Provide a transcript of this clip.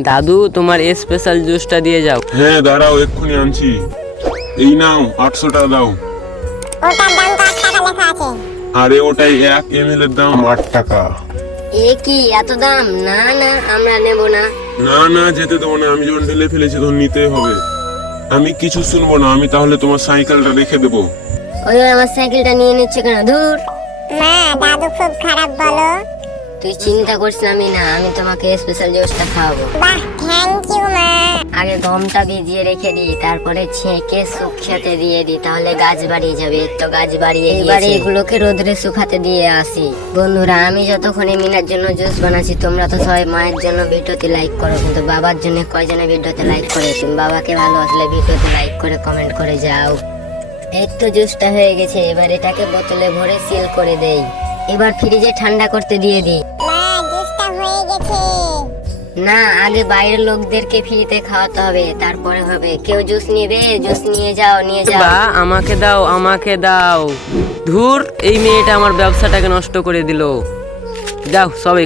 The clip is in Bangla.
দাদু তোমার স্পেশাল জুসটা দিয়ে যাও। হ্যাঁ দাঁড়াও, এক্ষুনি আনছি। এই নাও 800 টাকা দাও। ওটার দাম তো 8 টাকা লেখা আছে। আরে ওটাই 1 ml এর দাম 8 টাকা। এ কি এত দাম? না না, আমরা নেব না। না না, যেতে দেবো না। আমি যখন ঢেলে ফেলেছি তখন নিতেই হবে। আমি কিছু শুনবো না। আমি তাহলে তোমার সাইকেলটা রেখে দেবো। ওই আমার সাইকেলটা নিয়ে নিচ্ছে কেন? ধুর, মা, দাদু খুব খারাপ বলো। তুই চিন্তা করিস না, আমি তোমাকে স্পেশাল জুসটা খাওয়াবো। বাহ, থ্যাংক ইউ মা। আগে গমটা ভিজিয়ে রেখে দিই, তারপরে ছেঁকে শুকিয়ে দিয়ে দিই, তাহলে গাছ বাড়িয়ে যাবে। তো গাছ বাড়িয়ে এবারে এগুলোকে রোদরে শুকাতে দিয়ে আসি। বন্ধুরা, আমি যতক্ষণে মিনার জন্য জুস বানাচ্ছি, তোমরা তো সবাই মায়ের জন্য ভিডিওতে লাইক করো, কিন্তু বাবার জন্য কয়জনে ভিডিওতে লাইক করে? তুমি বাবাকে ভালোবাসলে ভিডিওতে লাইক করে কমেন্ট করে যাও। এই তো জুসটা হয়ে গেছে, এবার এটাকে বোতলে ভরে সিল করে দেই। এবার ফ্রিজে ঠান্ডা করতে দিয়ে দিই। মা, জুসটা হয়ে গেছে। না, আগে বাইরের লোকদেরকে ফ্রিতে খাওয়াতে হবে, তারপরে হবে। কেউ জুস নেবে? জুস নিয়ে যাও, নিয়ে যাও। বা আমাকে দাও, আমাকে দাও। ধুর, এই মেয়েটা আমার ব্যবসাটাকে নষ্ট করে দিল। যাও সবাই।